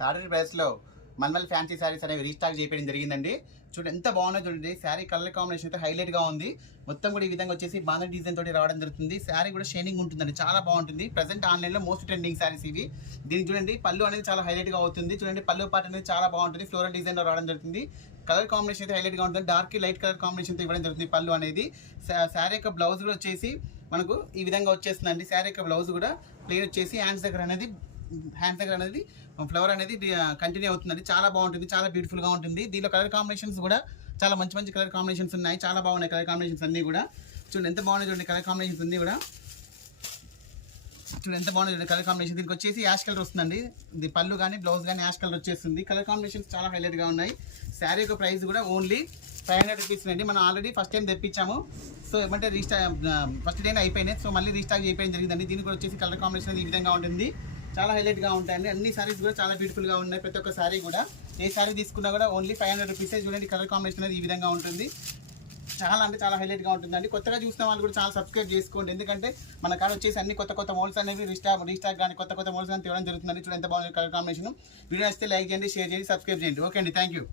తాడూరి ప్రైస్లో మల్మల్ ఫ్యాన్సీ శారీస్ అనేవి రీస్టాక్ చేయడం జరిగిందండి. చూడండి ఎంత బాగున్నాయి చూడండి. శారీ కలర్ కాంబినేషన్ అయితే హైలైట్గా ఉంది. మొత్తం కూడా ఈ విధంగా వచ్చేసి బాంధన్ డిజైన్ తోటి రావడం జరుగుతుంది. శారీ కూడా షైనింగ్ ఉంటుందండి, చాలా బాగుంటుంది. ప్రజెంట్ ఆన్లైన్లో మోస్ట్ ట్రెండింగ్ శారీస్ ఇవి. దీనికి చూడండి పళ్ళు అనేది చాలా హైలైట్గా అవుతుంది. చూడండి పళ్ళు పార్ట్ అనేది చాలా బాగుంటుంది, ఫ్లోరల్ డిజైన్లో రావడం జరుగుతుంది. కలర్ కాంబినేషన్ అయితే హైలైట్గా ఉంటుంది. డార్క్ లైట్ కలర్ కాంబినేషన్తో ఇవ్వడం జరుగుతుంది పళ్ళు అనేది. శారీ యొక్క బ్లౌజ్ కూడా వచ్చేసి మనకు ఈ విధంగా వచ్చేస్తుందండి. శారీ యొక్క బ్లౌజ్ కూడా ప్లెయిన్ వచ్చేసి హ్యాండ్స్ దగ్గర అనేది ఫ్లవర్ అనేది కంటిన్యూ అవుతుందండి. చాలా బాగుంటుంది, చాలా బ్యూటిఫుల్గా ఉంటుంది. దీనిలో కలర్ కాంబినేషన్స్ కూడా చాలా మంచి కలర్ కాంబినేషన్స్ ఉన్నాయి. చాలా బాగున్నాయి కలర్ కాంబినేషన్స్ అన్నీ కూడా. చూడండి ఎంత బాగున్నాయి చూడండి కలర్ కాంబినేషన్స్ అన్నీ కూడా. చూడండి ఎంత బాగున్నాయి చూడండి కలర్ కాంబినేషన్. దీనికి వచ్చేసి యాష్ కలర్ వస్తుందండి. ఇది పళ్ళు కానీ బ్లౌజ్ కానీ యాష్ కలర్ వచ్చేస్తుంది. కలర్ కాంబినేషన్స్ చాలా హైలైట్గా ఉన్నాయి. శారీ యొక్క ప్రైస్ కూడా ఓన్లీ 500 రూపీస్ అండి. మనం ఆల్రెడీ ఫస్ట్ టైం తెప్పించాము. సో ఏమంటే ఫస్ట్ డేనే అయిపోయినాయి. సో మళ్ళీ రీస్టాక్ చేయడం జరిగిందండి. దీనికి కూడా వచ్చేసి కలర్ కాంబినేషన్ ఈ విధంగా ఉంటుంది. చాలా హైలైట్గా ఉంటాయండి. అన్ని సారీస్ కూడా చాలా బ్యూటిఫుల్గా ఉన్నాయి. ప్రతి ఒక్క సారీ కూడా ఏ సారీ తీసుకున్నా కూడా ఓన్లీ 500 రూపీసే. చూడండి కలర్ కాంబినేషన్ అనేది ఈ విధంగా ఉంటుంది. చాలా అంటే చాలా హైలైట్గా ఉంటుందండి. కొత్తగా చూసిన వాళ్ళు కూడా చాలా సబ్స్క్రైబ్ చేసుకోండి. ఎందుకంటే మన కాడ వచ్చేసి అన్ని కొత్త మోడల్స్ అనేవి రీస్టాక్ కానీ కొత్త మోడల్స్ కానీ తేవడం జరుగుతుందండి. చూడండి ఎంత బాగుంది కలర్ కాంబినేషన్. వీడియో నచ్చితే లైక్ చేయండి, షేర్ చేయండి, సబ్స్క్రైబ్ చేయండి. ఓకే అండి, థ్యాంక్ యూ.